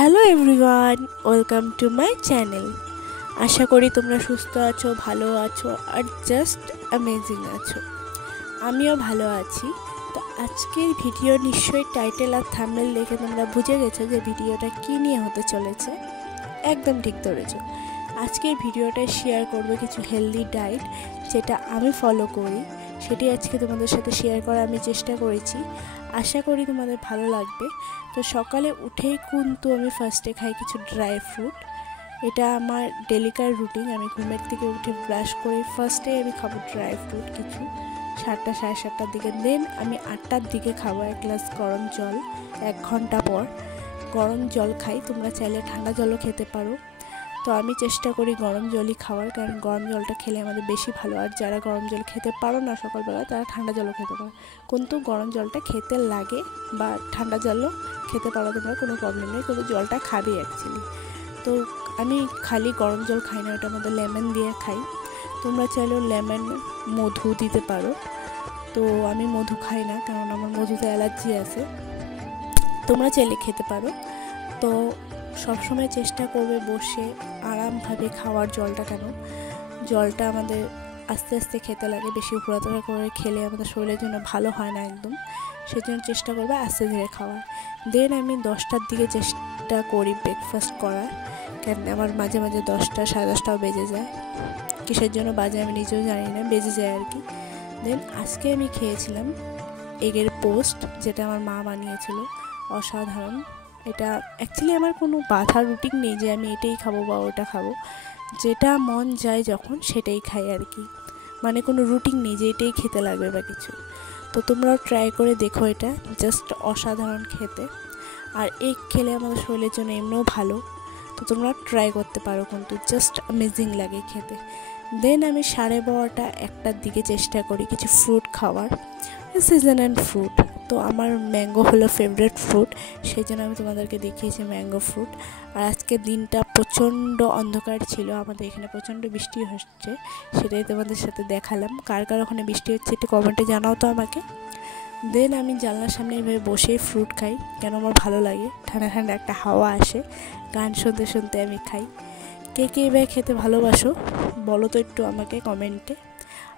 Hello everyone, welcome to my channel. আশা করি তোমরা সুস্থ আছো, ভালো আছো আর জাস্ট অ্যামেজিং আছো। আমিও ভালো আছি। তো আজকের ভিডিও নিশ্চয়ই টাইটেল আর থাম্বনেল দেখে তোমরা বুঝে গেছো যে ভিডিওটা কী নিয়ে হতে চলেছে। একদম ঠিক ধরেছো। আজকের ভিডিওটায় শেয়ার করবো কিছু হেলদি ডায়েট যেটা আমি ফলো করি, সেটি আজকে তোমাদের সাথে শেয়ার করার আমি চেষ্টা করেছি। আশা করি তোমাদের ভালো লাগবে। তো সকালে উঠেই কিন্তু আমি ফার্স্টে খাই কিছু ড্রাই ফ্রুট। এটা আমার ডেলিকার রুটিন। আমি ঘুমের থেকে উঠে ব্রাশ করে ফার্স্টে আমি খাবো ড্রাই ফ্রুট কিছু 7টা সাড়ে 7টার দিকে। দেন আমি 8টার দিকে খাবো এক গ্লাস গরম জল। 1 ঘন্টা পর গরম জল খাই। তোমরা চাইলে ঠান্ডা জলও খেতে পারো। তো আমি চেষ্টা করি গরম জলই খাওয়ার, কারণ গরম জলটা খেলে আমাদের বেশি ভালো। আর যারা গরম জল খেতে পারো না সকালবেলা, তারা ঠান্ডা জলও খেতে পারো, কিন্তু গরম জলটা খেতে লাগে। বা ঠান্ডা জলও খেতে পারো তোমরা, কোনো প্রবলেম নেই, কিন্তু জলটা খাবে অ্যাকচুয়ালি। তো আমি খালি গরম জল খাই না, ওটার মধ্যে লেমন দিয়ে খাই। তোমরা চাইলেও লেমন মধু দিতে পারো। তো আমি মধু খাই না, কারণ আমার মধুতে অ্যালার্জি আছে। তোমরা চাইলে খেতে পারো। তো সবসময় চেষ্টা করবে বসে আরামভাবে খাওয়ার জলটা, কেন জলটা আমাদের আস্তে আস্তে খেতে লাগে। বেশি ঘোরাফেরা করে খেলে আমাদের শরীরের জন্য ভালো হয় না একদম। সেই জন্য চেষ্টা করবে আস্তে ধীরে খাওয়ার। দেন আমি 10টার দিকে চেষ্টা করি ব্রেকফাস্ট করার, কেন আমার মাঝে মাঝে 10টা সাড়ে 10টাও বেজে যায়। কিসের জন্য বাজে আমি নিজেও জানি না, বেজে যায় আর কি। দেন আজকে আমি খেয়েছিলাম এগের পোস্ট, যেটা আমার মা বানিয়েছিল। অসাধারণ। এটা অ্যাকচুয়ালি আমার কোনো বাঁধা রুটিন নেই যে আমি এটাই খাবো বা ওটা খাবো। যেটা মন যায় যখন সেটাই খাই আর কি। মানে কোনো রুটিন নেই যে এটাই খেতে লাগবে বা কিছু। তো তোমরাও ট্রাই করে দেখো, এটা জাস্ট অসাধারণ খেতে। আর এগ খেলে আমাদের শরীরের জন্য এমনিও ভালো। তো তোমরা ট্রাই করতে পারো, কিন্তু জাস্ট অ্যামেজিং লাগে খেতে। দেন আমি 12:30 1টার দিকে চেষ্টা করি কিছু ফ্রুট খাওয়ার, সিজনাল ফ্রুট। তো আমার ম্যাঙ্গো হলো ফেভারিট ফ্রুট, সেই জন্য আমি তোমাদেরকে দেখিয়েছি ম্যাঙ্গো ফ্রুট। আর আজকে দিনটা প্রচণ্ড অন্ধকার ছিল, আমাদের এখানে প্রচণ্ড বৃষ্টি হচ্ছে, সেটাই তোমাদের সাথে দেখালাম। কার কার ওখানে বৃষ্টি হচ্ছে একটু কমেন্টে জানাও তো আমাকে। দেন আমি জানলার সামনে এইভাবে বসে ফ্রুট খাই, কেন আমার ভালো লাগে। ঠান্ডা ঠান্ডা একটা হাওয়া আসে, গান শুনতে শুনতে আমি খাই। কে কে এভাবে খেতে ভালোবাসো বলো তো একটু আমাকে কমেন্টে।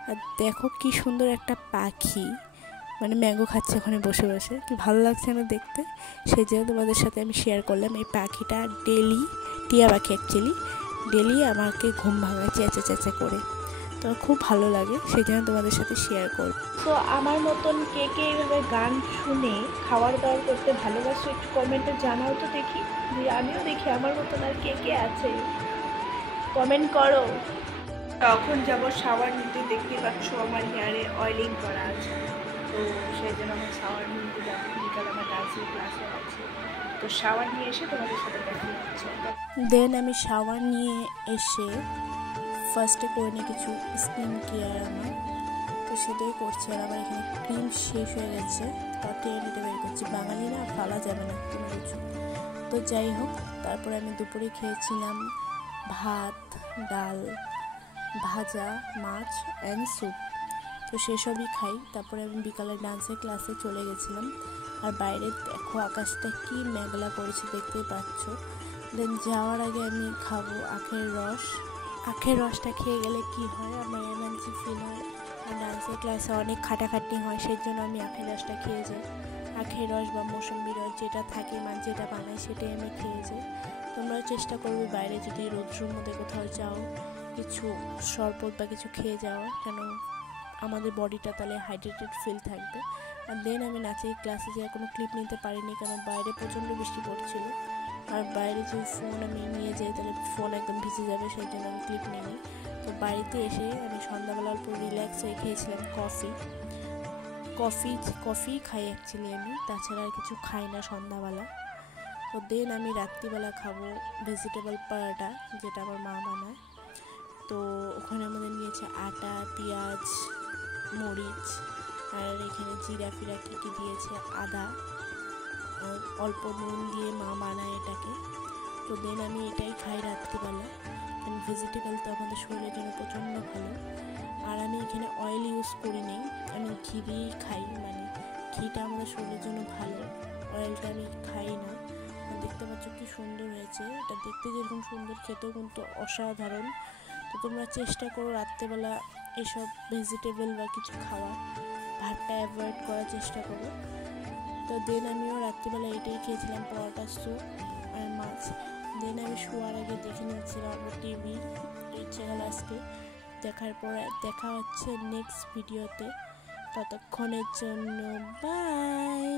আর দেখো কি সুন্দর একটা পাখি, মানে ম্যাঙ্গো খাচ্ছে ওখানে বসে বসে, কি ভালো লাগছে না দেখতে। সেই জন্য তোমাদের সাথে আমি শেয়ার করলাম। এই পাখিটা ডেলি, টিয়া পাখি অ্যাকচুয়ালি, ডেলি আমাকে ঘুম ভাঙায় চেঁচে চেঁচে করে। তো খুব ভালো লাগে, সেই জন্য তোমাদের সাথে শেয়ার করি। তো আমার মতন কে কে এইভাবে গান শুনে খাওয়ার দাওয়ার করতে ভালোবাসো একটু কমেন্টে জানাও তো দেখি, যে আমিও দেখি আমার মতন আর কে কে আছে, কমেন্ট করো। তখন যাব শাওয়ার নিতে, দেখতে পাচ্ছ আমার হেয়ারে অয়েলিং করা আছে। তো সেই জন্য আমার শাওয়ার নিতে যাবো, বিকালে আমার ডান্সের ক্লাসে আছে। তো শাওয়ার নিয়ে এসে তোমাদের সাথে দেখা হচ্ছে। দেন আমি শাওয়ার নিয়ে এসে ফার্স্টে করে নিই কিছু স্কিন কেয়ার আমার। তো সেটাই করছি। আর আমার এখানে ক্রিম শেষ হয়ে গেছে, তার টেনিটা বের করছি। বাঙালি না, ফালা যাবে না কোনো কিছু। তো যাই হোক, তারপরে আমি দুপুরে খেয়েছিলাম ভাত, ডাল, ভাজা, মাছ অ্যান্ড স্যুপ। তো সেসবই খাই। তারপরে আমি বিকালে ডান্সের ক্লাসে চলে গেছিলাম। আর বাইরে দেখো আকাশটা কি মেঘলা করেছে, দেখতেই পাচ্ছ। দেন যাওয়ার আগে আমি খাবো আখের রস। আখের রসটা খেয়ে গেলে কি হয়, আমার এনার্জি ফিল হয়। আর ডান্সের ক্লাসে অনেক খাটাখাটনি হয়, সেই জন্য আমি আখের রসটা খেয়ে যাই। আখের রস বা মৌসুম্বি রস যেটা থাকে, মানে যেটা বানাই সেটাই আমি খেয়ে যাই। তোমরাও চেষ্টা করবে বাইরে যদি রোদ্রুর মধ্যে কোথাও যাও, কিছু শরবত বা কিছু খেয়ে যাওয়া, কেন আমাদের বডিটা তাহলে হাইড্রেটেড ফিল থাকবে। আর দেন আমি নাচের ক্লাসে যাওয়ার কোনো ক্লিপ নিতে পারিনি, কারণ বাইরে প্রচণ্ড বৃষ্টি পড়ছিল। আর বাইরে যদি ফোন আমি নিয়ে যাই তাহলে ফোন একদম ভিজে যাবে, সেই জন্য আমি ক্লিপ নিইনি। তো বাড়িতে এসে আমি সন্ধ্যাবেলা অল্প রিল্যাক্স হয়ে খেয়েছিলাম কফি খাই অ্যাকচুয়ালি আমি, তাছাড়া আর কিছু খাই না সন্ধ্যাবেলা। তো দেন আমি রাত্রিবেলা খাবো ভেজিটেবল পরোটা, যেটা আমার মা বানায়। তো ওখানে আমাদের নিয়েছে আটা, পেঁয়াজ, মরিচ, আর এখানে জিরা ফিরা কী কী দিয়েছে, আদা, অল্প নুন দিয়ে মা বানায় এটাকে। তো দেন আমি এটাই খাই রাত্রিবেলা, কারণ ভেজিটেবল তো আমাদের শরীরের জন্য প্রচণ্ড ভালো। আর আমি এখানে অয়েল ইউজ করি নি, আমি ঘি দিয়েই খাই, মানে ঘিটা আমাদের শরীরের জন্য ভালো, অয়েলটা আমি খাই না। দেখতে পাচ্ছ কি সুন্দর হয়েছে। এটা দেখতে যেরকম সুন্দর, খেতেও কিন্তু অসাধারণ। তো তোমরা চেষ্টা করো রাত্রেবেলা এসব ভেজিটেবল বা কিছু খাওয়া, ভাতটা অ্যাভয়েড করার চেষ্টা করো। তো দেন আমিও রাত্রিবেলা এটাই খেয়েছিলাম, পরোটা, স্যুপ আর মাছ। দেন আমি শোয়ার আগে দেখে নিচ্ছিলাম টিভি, এই চ্যানেল আজকে দেখার পরে দেখা হচ্ছে নেক্সট ভিডিওতে। ততক্ষণের জন্য বাই।